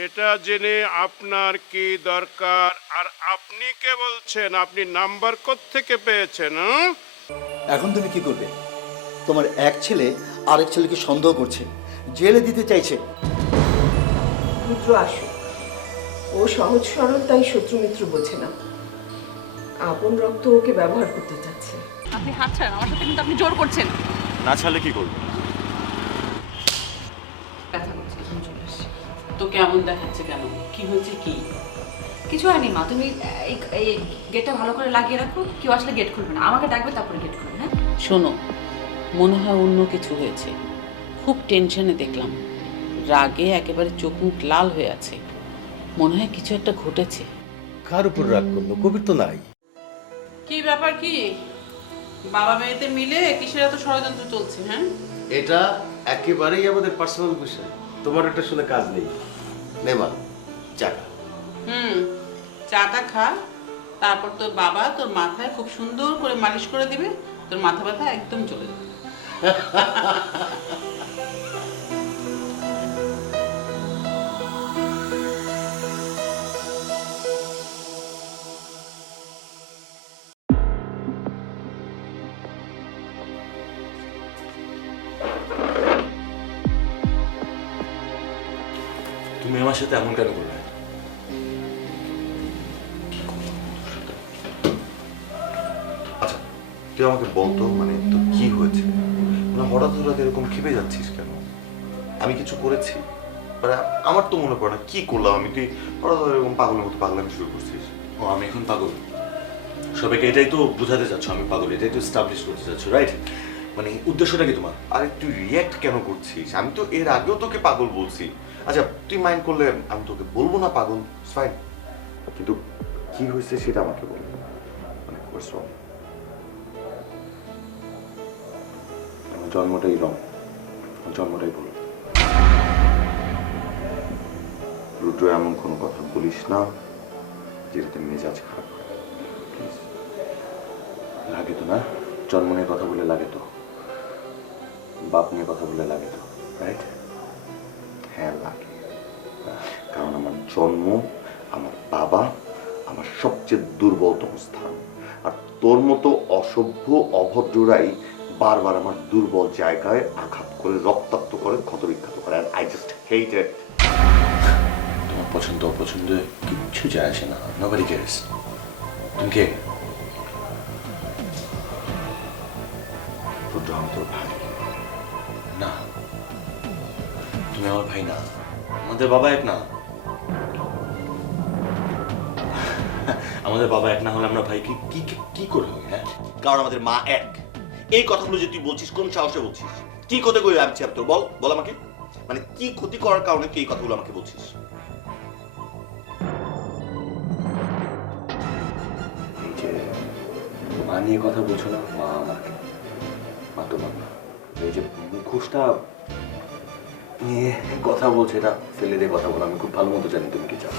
সেটা জেনে আপনার কি দরকার? আর আপনি কে বলছেন? আপনি নাম্বার কোত্থেকে পেয়েছেন? এখন তুমি কি করবে? তোমার এক ছেলে আরেক ছেলেকে সন্দেহ করছে, জেলে দিতে চাইছে। রুদ্র আসুক, ও সহজ সরল, তাই শত্রু মিত্র বোঝে না। আপন রক্ত ওকে ব্যবহার করতে চাচ্ছে। আপনি হাত ছাড়েন, আমার সাথে কিন্তু আপনি জোর করছেন। না ছাড়লে কি করবো? ব্যথা করছে, এখন চলে আসছে। তো কেমন দেখাচ্ছে কেন? কি হয়েছে কি? কিছু হয়নি মা, তুমি এই গেটটা ভালো করে লাগিয়ে রাখো, কেউ আসলে গেট খুলবে না, আমাকে ডাকবে তারপরে গেট খুলবে। হ্যাঁ শোনো, মনে হয় অন্য কিছু হয়েছে। খুব টেনশনে দেখলাম, রাগে একেবারে চোখ মুখ লাল হয়ে আছে। মনে হয় কিছু একটা ঘটেছে। কার উপর রাগ করলো? কবির তো নাই। কি ব্যাপার কি? বাবা মেয়েতে মিলে কিসের এত ষড়যন্ত্র চলছে? হ্যাঁ, এটা একেবারেই আমাদের পার্সোনাল বিষয়, তোমার এটা শুনে কাজ নেই। নেমা চাকা চাটা খা, তারপর তোর বাবা তোর মাথায় খুব সুন্দর করে মালিশ করে দিবে, তোর মাথা ব্যথা একদম চলে যাবে। তুমি আমার সাথে এমন কেন করলে? আচ্ছা, তুই আমাকে বলতো, মানে তো কি হয়েছে? মানে হঠাৎ হঠাৎ এরকম খেপে যাচ্ছিস কেন? আমি কিছু করেছি? মানে আমার তো মনে পড়ে না কি করলাম আমি, তুই হঠাৎ হঠাৎ এরকম পাগলের মতো পাগলামি শুরু করছিস। ও আমি এখন পাগল? সবাইকে এটাই তো বোঝাতে চাচ্ছ আমি পাগল, এটাই তো এস্টাবলিশ করতে চাচ্ছ, রাইট? মানে উদ্দেশ্যটা কি তোমার? আরে তুই রিয়্যাক্ট কেন করছিস? আমি তো এর আগেও তোকে পাগল বলছি। আচ্ছা, তুই মাইন্ড করলে আমি তোকে বলবো না পাগল, ফাইন, কিন্তু কি হয়েছে সেটা আমাকে বল। মানে what's wrong? আমার জন্মটাই রং, জন্মটাই ভুল। রুদ্র, এমন কোনো কথা বলিস না যেটাতে মেজাজ খারাপ হয়, প্লিজ। লাগে তো না? জন্ম নিয়ে কথা বলে লাগে তো, বাপ নিয়ে কথা বলে লাগে তো, রাইট? হ্যাঁ লাগে, কারণ আমার জন্ম, আমার বাবা আমার সবচেয়ে দুর্বলতম স্থান। আর তোর মতো অসভ্য অভদ্ররাই বারবার আমার দুর্বল জায়গায় আঘাত করে, রক্তাক্ত করে, ক্ষতবিক্ষত করে। আই জাস্ট হেট ইট। তোমার পছন্দ অপছন্দে কিচ্ছু যায় আসে না, নোবডি কেয়ারস। তুমি কে? রুদ্র, আমি তোর ভাই। না, তুমি আমার ভাই না, আমাদের বাবা এক না। আমাদের বাবা এক না হলে আমরা ভাই কি কি করে হই? হ্যাঁ, কারণ আমাদের মা এক। এই কথাগুলো যে তুই বলছিস, কোন সাহসে বলছিস? কি ক্ষতি করে ভাবছি তোর? বল বল আমাকে, মানে কি ক্ষতি করার কারণে তুই এই কথাগুলো আমাকে বলছিস? এই যে মা নিয়ে কথা বলছো না, মা আমার, মা তোমার না। এই যে মুখোশটা নিয়ে কথা বলছে, এটা ফেলে দিয়ে কথা বলো। আমি খুব ভালো মতো জানি তুমি কি চাও,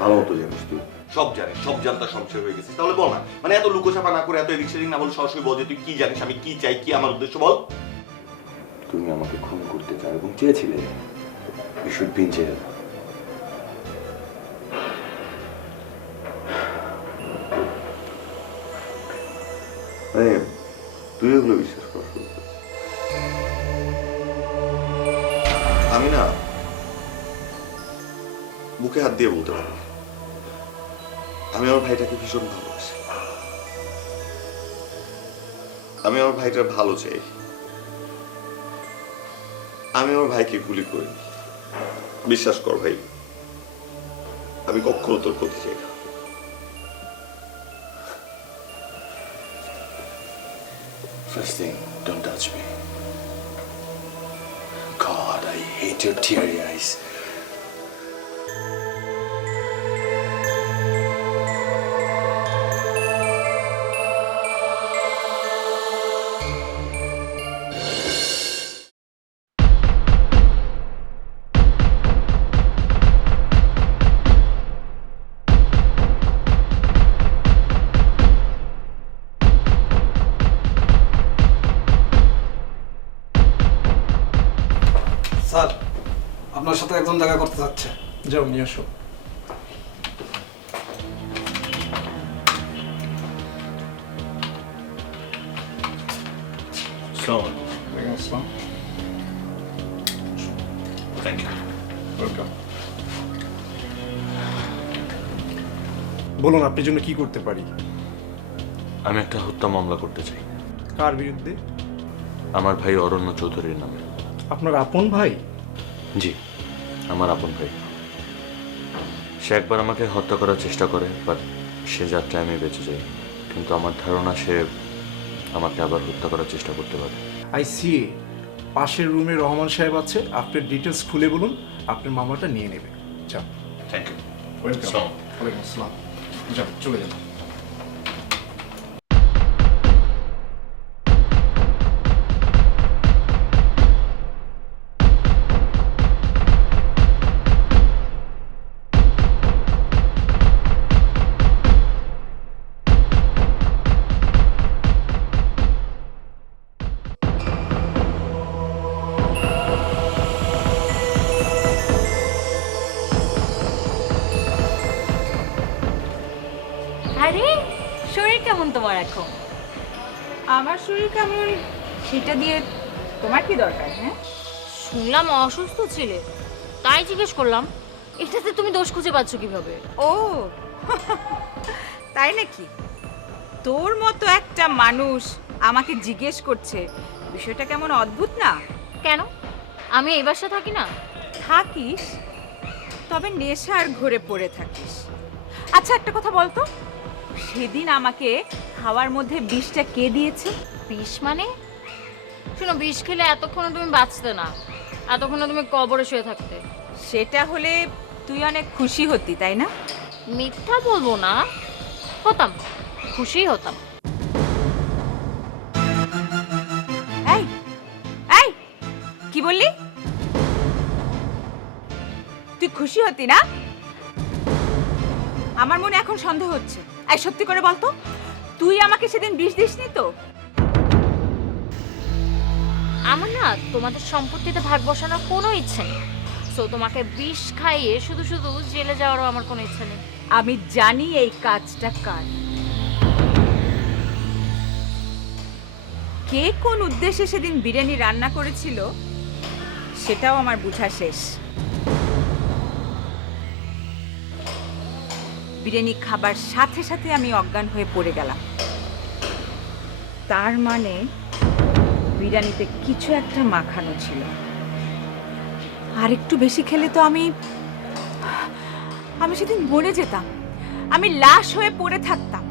ভালো মতো জানিস তুই, সব জানিস, সব জানতা সংশয় হয়ে গেছিস। তাহলে বল না, মানে এত লুকোছাপা না করে, এত এলিক্সারিং না বলে সরাসরি বল যে তুই কি জানিস, আমি কি চাই, কি আমার উদ্দেশ্য, বল। তুমি আমাকে খুন করতে চাও এবং চেয়েছিলে, you should be in jail. মানে তুই এগুলো বিশ্বাস করা শুরু করিস। আমি না বুকে হাত দিয়ে বলতে পারি, আমি আমার ভাইটাকে ভীষণ ভালোবাসি। আমি আমার ভাইটার ভালো চাই। আমি আমার ভাইকে গুলি করিনি, বিশ্বাস কর ভাই, আমি কখনো তোর ক্ষতি চাই না। First thing, don't touch me. God, I hate your teary eyes. Sir, আপনার সাথে একজন দেখা করতে চাচ্ছে। যাও নিয়ে আসো। ওয়ালাইকুম আসসালাম। Thank you. ওয়েলকাম। বলুন আপনার জন্য কি করতে পারি? আমি একটা হত্যা মামলা করতে চাই কার বিরুদ্ধে? আমার ভাই অরণ্য চৌধুরীর নামে। আপনার আপন ভাই? জি, আমার আপন ভাই। সে একবার আমাকে হত্যা করার চেষ্টা করে, বাট সে যাত্রায় আমি বেঁচে যাই। কিন্তু আমার ধারণা সে আমাকে আবার হত্যা করার চেষ্টা করতে পারে। I see. পাশের রুমে রহমান সাহেব আছে, আপনার ডিটেলস খুলে বলুন, আপনার মামলাটা নিয়ে নেবে। যান। Thank you. ওয়েলকাম। আসসালাম। ওয়ালাইকুম আসসালাম। যান, চলে যান। আরে শরীর কেমন তোমার এখন? আমার শরীর কেমন সেটা দিয়ে তোমার কি দরকার? হ্যাঁ, শুনলাম অসুস্থ ছিলে, তাই জিজ্ঞেস করলাম। এটাতে তুমি দোষ খুঁজে পাচ্ছ কিভাবে? ও তাই নাকি? তোর মতো একটা মানুষ আমাকে জিজ্ঞেস করছে, বিষয়টা কেমন অদ্ভুত না? কেন? আমি এই বাসা থাকি না? থাকিস, তবে নেশার ঘোরে পড়ে থাকিস। আচ্ছা একটা কথা বলতো, সেদিন আমাকে খাওয়ার মধ্যে বিষটা কে দিয়েছে? বিষ মানে? শোনো, বিষ খেলে এতক্ষণ তুমি বাঁচতে না, এতক্ষণ তুমি কবরে শুয়ে থাকতে। সেটা হলে তুই অনেক খুশি হতি, তাই না? মিথ্যা বলবো না, হতাম, খুশি হতাম। এই এই কি বললি? তুই খুশি হতি না? আমার মনে এখন সন্দেহ হচ্ছে। এই সত্যি করে বলতো, তুই আমাকে সেদিন বিষ দিসনি তো? আমার না তোমাদের সম্পত্তিতে ভাগ বসানোর কোনো ইচ্ছে নেই। সো তোমাকে বিষ খাইয়ে শুধু শুধু জেলে যাওয়ারও আমার কোনো ইচ্ছে নেই। আমি জানি এই কাজটা কার, কে কোন উদ্দেশ্যে সেদিন বিরিয়ানি রান্না করেছিল সেটাও আমার বোঝা শেষ। বিরিয়ানি খাবার সাথে সাথে আমি অজ্ঞান হয়ে পড়ে গেলাম। তার মানে বিরিয়ানিতে কিছু একটা মাখানো ছিল। আর একটু বেশি খেলে তো আমি সেদিন মরে যেতাম, আমি লাশ হয়ে পড়ে থাকতাম।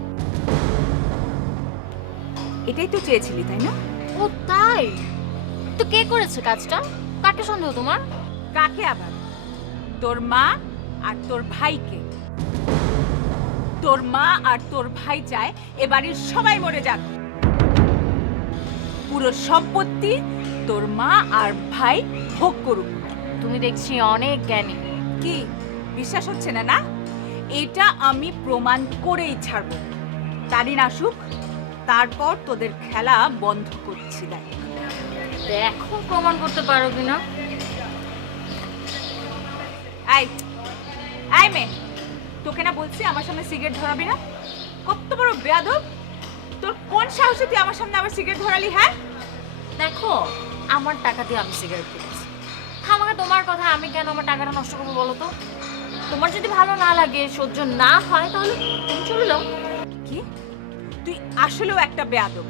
এটাই তো চেয়েছিলি, তাই না? ও তাই? তো কে করেছে কাজটা? কাকে সন্দেহ তোমার? কাকে আবার? তোর মা আর তোর ভাইকে। তোর মা আর তোর ভাই চায় এ বাড়ির সবাই মরে যাক, পুরো সম্পত্তি তোর মা আর ভাই ভোগ করুক। তুমি দেখছি অনেক জ্ঞানী। কি বিশ্বাস হচ্ছে না? না, এটা আমি প্রমাণ করেই ছাড়বো। তারিন আসুক, তারপর তোদের খেলা বন্ধ করছি। দেখ দেখো প্রমাণ করতে পারো কিনা। আই আই মে, তোকে না বলছি আমার সামনে সিগারেট ধরাবি না? কত বড় বেয়াদব! তোর কোন সাহসে তুই আমার সামনে আবার সিগারেট ধরালি? হ্যাঁ দেখো, আমার টাকা দিয়ে আমি সিগারেট কিনেছি। আমাকে তোমার কথা আমি কেন আমার টাকাটা নষ্ট করবো বলো তো? তোমার যদি ভালো না লাগে, সহ্য না হয়, তাহলে তুমি চলে যাও। কি তুই আসলেও একটা বেয়াদব?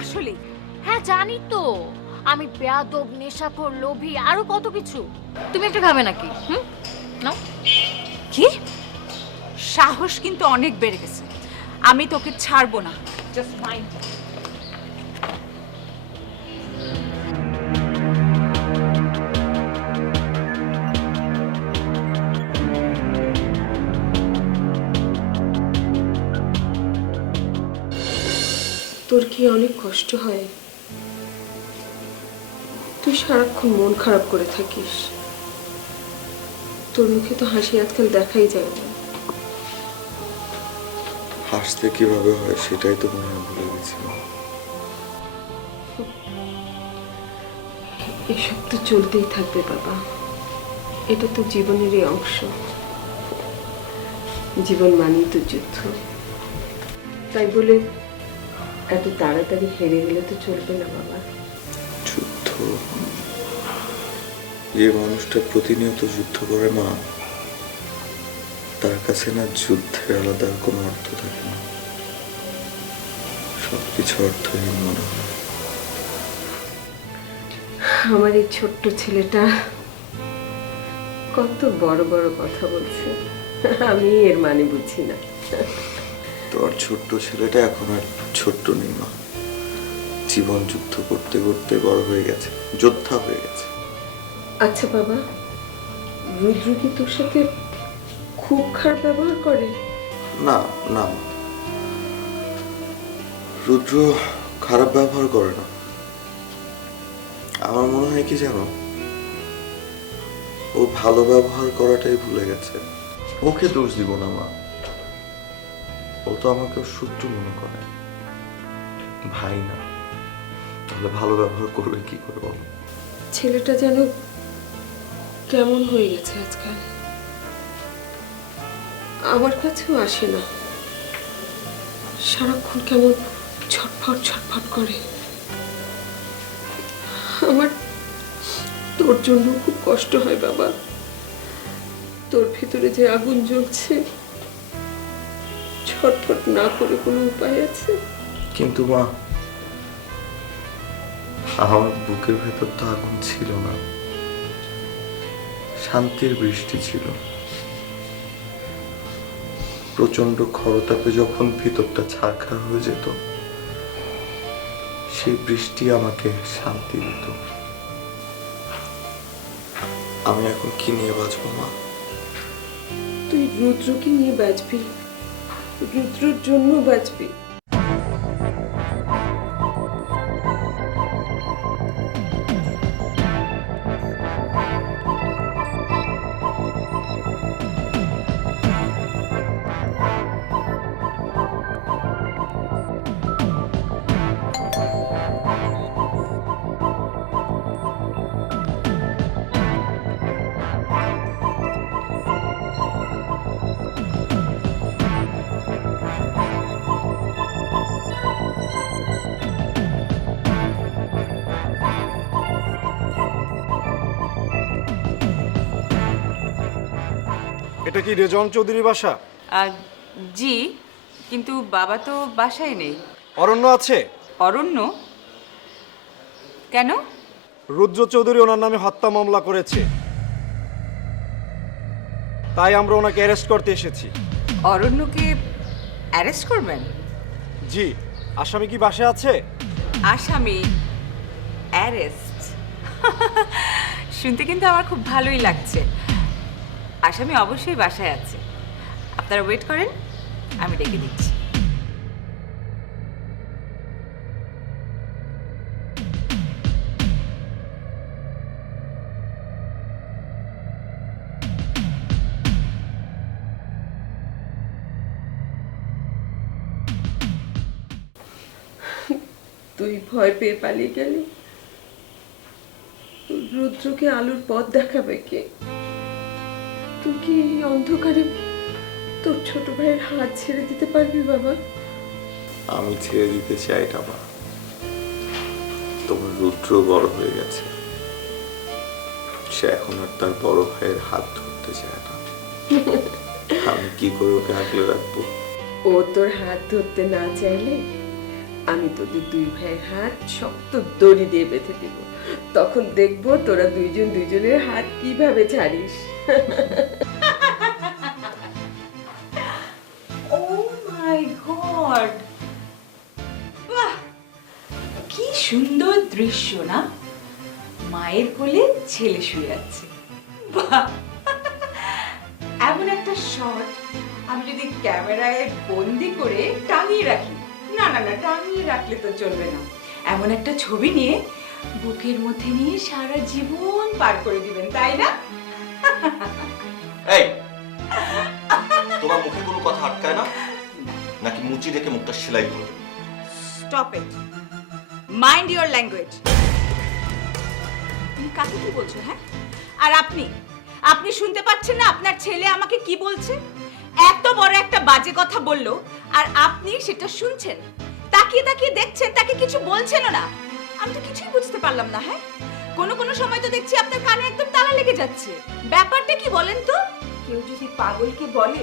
আসলেই? হ্যাঁ জানি তো, আমি বেয়াদব, নেশাখোর, লোভী, আরো কত কিছু। তুমি একটা খাবে নাকি? নাও। কি সাহস কিন্তু অনেক বেড়ে গেছে। আমি তোকে ছাড়বো না। Just mind. তোর কি অনেক কষ্ট হয়? তুই সারাক্ষণ মন খারাপ করে থাকিস, তোর মুখে তো হাসি আজকাল দেখাই যায় না। হাসতে কিভাবে হয় সেটাই তো মনে হয় ভুলে গেছি। এসব তো চলতেই থাকবে বাবা, এটা তো জীবনেরই অংশ। জীবন মানেই তো যুদ্ধ। তাই বলে এত তাড়াতাড়ি হেরে গেলে তো চলবে না বাবা। যুদ্ধ? যে মানুষটা প্রতিনিয়ত যুদ্ধ করে মা, তার কাছে না যুদ্ধের আলাদা কোনো অর্থ থাকে না, সবকিছু অর্থহীন মনে হয়। আমার এই ছোট্ট ছেলেটা কত বড় বড় কথা বলছে, আমি এর মানে বুঝি না। তোর ছোট্ট ছেলেটা এখন আর ছোট্ট নেই মা, জীবন যুদ্ধ করতে করতে বড় হয়ে গেছে, যোদ্ধা হয়ে গেছে। আচ্ছা বাবা, রুদ্র কি তোর সাথে খুব খারাপ ব্যবহার করে? না না মা, রুদ্র খারাপ ব্যবহার করে না। আমার মনে হয় কি জানো, ও ভালো ব্যবহার করাটাই ভুলে গেছে। ওকে দোষ দিব না মা, ও তো আমাকে ওর শত্রু মনে করে, ভাই না। তাহলে ভালো ব্যবহার করবে কি করে বলো? ছেলেটা যেন কেমন হয়ে গেছে আজকাল, আমার কাছেও আসে না, সারাক্ষণ কেমন ছটফট ছটফট করে। আমার তোর জন্য খুব কষ্ট হয় বাবা, তোর ভিতরে যে আগুন জ্বলছে, ছটফট না করে কোনো উপায় আছে? কিন্তু মা, আমার বুকের ভেতর তো আগুন ছিল না, শান্তির বৃষ্টি ছিল। প্রচন্ড খরতাপে যখন ভিতরটা ছারখার হয়ে যেত, সেই বৃষ্টি আমাকে শান্তি দিত। আমি এখন কি নিয়ে বাঁচবো মা? তুই রুদ্রকে নিয়ে বাঁচবি, রুদ্রর জন্য বাঁচবি। এটা কি রেজন চৌধুরীর বাসা? জি, কিন্তু বাবা তো বাসায় নেই। অরণ্য আছে? অরণ্য? কেন? রুদ্র চৌধুরী ওনার নামে হত্যা মামলা করেছে, তাই আমরা ওনাকে অ্যারেস্ট করতে এসেছি। অরণ্যকে অ্যারেস্ট করবেন? জি। আসামি কি বাসায় আছে? আসামি অ্যারেস্ট শুনতে কিন্তু আমার খুব ভালোই লাগছে। আসামি অবশ্যই বাসায় আছে, আপনারা ওয়েট করেন, আমি ডেকে দিচ্ছি। তুই ভয় পেয়ে পালিয়ে গেলি, রুদ্রকে আলোর পথ দেখাবে কে? তুই কি এই অন্ধকারে তোর ছোট ভাইয়ের হাত ছেড়ে দিতে পারবি বাবা? আমি ছেড়ে দিতে চাই না মা, তোমার রুদ্র বড় হয়ে গেছে, সে এখন আর তার বড় ভাইয়ের হাত ধরতে চায় না। আমি কি করে ওকে আগলে রাখবো? ও তোর হাত ধরতে না চাইলে আমি তোদের দুই ভাইয়ের হাত শক্ত দড়ি দিয়ে বেঁধে দিব, তখন দেখবো তোরা দুইজন দুইজনের হাত কিভাবে ছাড়িস। ও মাই গড, বাহ, কি সুন্দর দৃশ্য না? মায়ের কোলে ছেলে শুয়ে আছে, বাহ, এমন একটা শট আমি যদি ক্যামেরায় বন্দি করে টাঙিয়ে রাখি, না না না, টাঙিয়ে রাখলে তো চলবে না, এমন একটা ছবি নিয়ে বুকের মধ্যে নিয়ে সারা জীবন পার করে দিবেন, তাই না? এই, তোমার মুখে কোনো কথা আটকায় না নাকি মুচি রেখে মুখটা সেলাই করে দেবে? Stop it, mind your language. তুমি কাকে কি বলছো? হ্যাঁ, আর আপনি আপনি শুনতে পাচ্ছেন না আপনার ছেলে আমাকে কি বলছে? এত বড় একটা বাজে কথা বলল আর আপনি সেটা শুনছেন, তাকিয়ে তাকিয়ে দেখছেন, তাকে কিছু বলছেন না। আমি তো কিছুই বুঝতে পারলাম না। হ্যাঁ, কোনো সময় তো দেখছি আপনার কানে একদম তালা লেগে যাচ্ছে। ব্যাপারটা কি বলেন তো? কেউ যদি পাগলকে বলে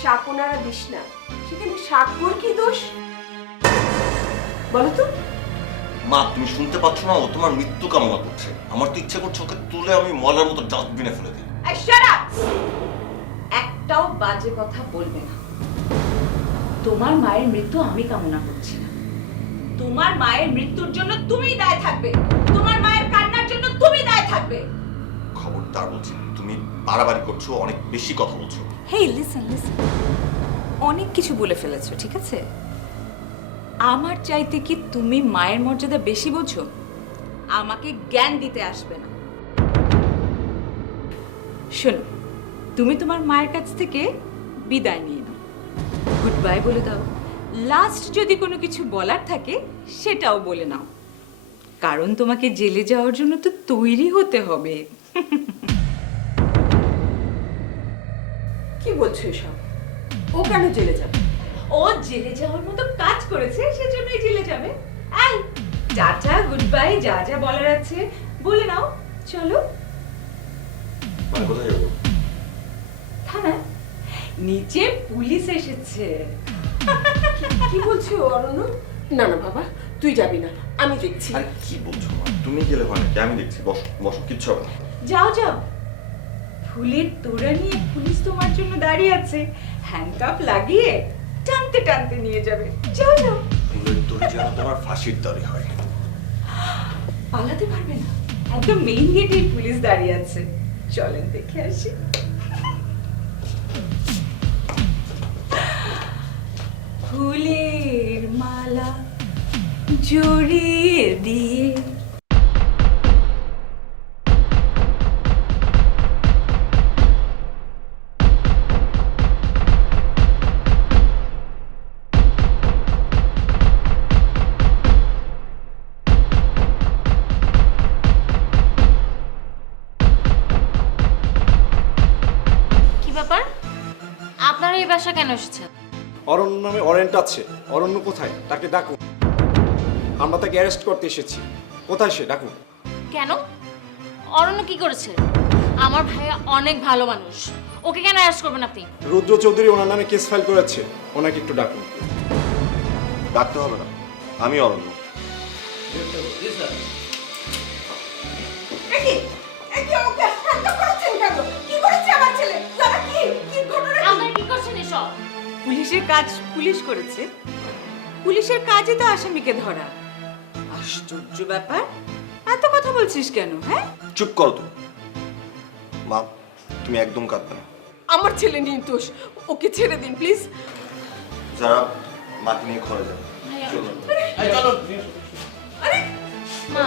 শাকোনারা দিস না, সেখানে শাকর কি দোষ বলো তো? মা তুমি শুনতে পাচ্ছ না? ও তোমার মৃত্যু কামনা করছে। আমার তো ইচ্ছে করছে ওকে তুলে আমি মলার মতো ডাস্টবিনে ফেলে দিই। এই শাট আপ! একটাও বাজে কথা বলবে না। তোমার মায়ের মৃত্যু আমি কামনা করছি না। তোমার মায়ের মৃত্যুর জন্য তুমিই দায় থাকবে। তোমার মায়ের কান্নার জন্য তুমি দায় থাকবে। খবরদার বলছি, তুমি বাড়াবাড়ি করছো, অনেক বেশি কথা বলছো। হেই লিসেন, অনেক কিছু বলে ফেলেছো, ঠিক আছে? আমার চাইতে কি তুমি মায়ের মর্যাদা বেশি বোঝো? আমাকে জ্ঞান দিতে আসবে না। শোনো, তুমি তোমার মায়ের কাছ থেকে বিদায় নিয়ে নাও, গুড বাই বলে দাও। লাস্ট যদি কোনো কিছু বলার থাকে সেটাও বলে নাও, কারণ তোমাকে জেলে যাওয়ার জন্য তো তৈরি হতে হবে। কি বলছো এসব? ও কেন জেলে যাবে? ও জেলে যাওয়ার মতো কাজ করেছে, সেজন্যই জেলে যাবে। এই টাটা, গুড বাই, যা যা বলার আছে বলে নাও, চলো। মানে কোথায় যাবো? থানায়। নিচে পুলিশ এসেছে। কি বলছো অরণ্য? না না বাবা, তুই যাবি না, আমি দেখছি। আরে কি বলছো মা? তুমি গেলে হয় নাকি? আমি দেখছি। বসো বসো, কিচ্ছু হবে না। যাও যাও, ফুলের তোড়া নিয়ে পুলিশ তোমার জন্য দাঁড়িয়ে আছে, হ্যান্ডকাপ লাগিয়ে টানতে টানতে নিয়ে যাবে। যাও যাও। ফুলের দড়ি যেন তোমার ফাঁসির দড়ি হয়। পালাতে পারবে না, একদম মেইন গেটেই পুলিশ দাঁড়িয়ে আছে। চলেন দেখে আসি। ফুলের মালা জড়িয়ে দিয়ে কি ব্যাপার? আপনারা এই বাসা কেন এসেছেন? অরণ্য নামে ওয়ারেন্ট আছে। অরণ্য কোথায়? তাকে ডাকুন। আমরা তাকে অ্যারেস্ট করতে এসেছি। কোথায় সে? ডাকুন। কেন? অরণ্য কি করেছে? আমার ভাইয়া অনেক ভালো মানুষ, ওকে কেন অ্যারেস্ট করবেন আপনি? রুদ্র চৌধুরী ওনার নামে কেস ফাইল করেছে, ওনাকে একটু ডাকুন। ডাকতে হবে না, আমি অরণ্য। আপনারা কি করছেন এসব? পুলিশের কাজ পুলিশ করেছে, পুলিশের কাজই তো আসামিকে ধরা। আশ্চর্য ব্যাপার, এত কথা বলছিস কেন? হ্যাঁ, চুপ করো তুমি। মা তুমি একদম কাঁদবে না। আমার ছেলে নির্দোষ, ওকে ছেড়ে দিন প্লিজ। যারা মাকে নিয়ে ঘরে যাবে। মা,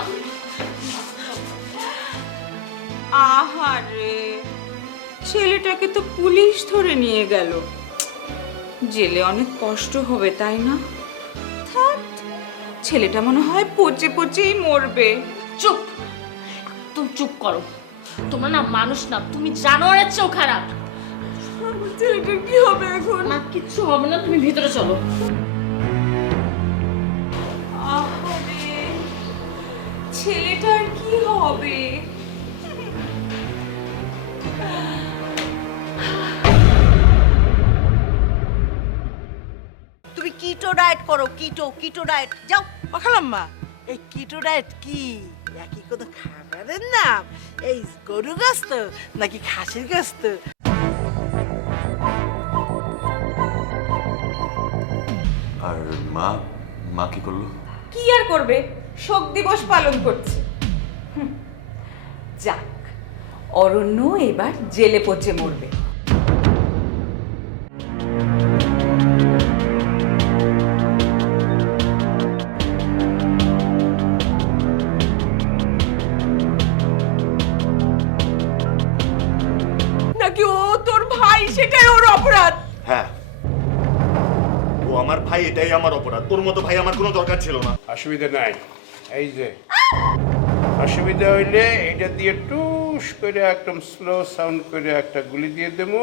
আহারে, ছেলেটাকে তো পুলিশ ধরে নিয়ে গেল। জেলে অনেক কষ্ট হবে, তাই না? থাক, ছেলেটা মনে হয় পচে পচেই মরবে। চুপ, একদম চুপ করো। তোমরা না মানুষ না, তুমি জানোয়ারের চেয়েও খারাপ। আমার ছেলেটার কি হবে এখন? না কিচ্ছু হবে না, তুমি ভিতরে চলো। আহারে, ছেলেটার কি হবে? তুমি কিটো ডায়েট করো, কিটো ডায়েট। যাও পাখালাম্মা, এই কিটো ডায়েট কি একই কোনো খাবারের নাম? এই গরু গোস্ত নাকি খাসির গোস্ত? আর মা কি করলো? কি আর করবে, শোক দিবস পালন করছে। যাক, অরণ্য এবার জেলে পচে মরবে। নাকি ও তোর ভাই, সেটাই ওর অপরাধ? হ্যাঁ, ও আমার ভাই, এটাই আমার অপরাধ। তোর মতো ভাই আমার কোনো দরকার ছিল না। অসুবিধা নাই, এই যে অসুবিধা হইলে এটা দিয়ে টুস ফুস করে একদম স্লো সাউন্ড করে একটা গুলি দিয়ে দেবো।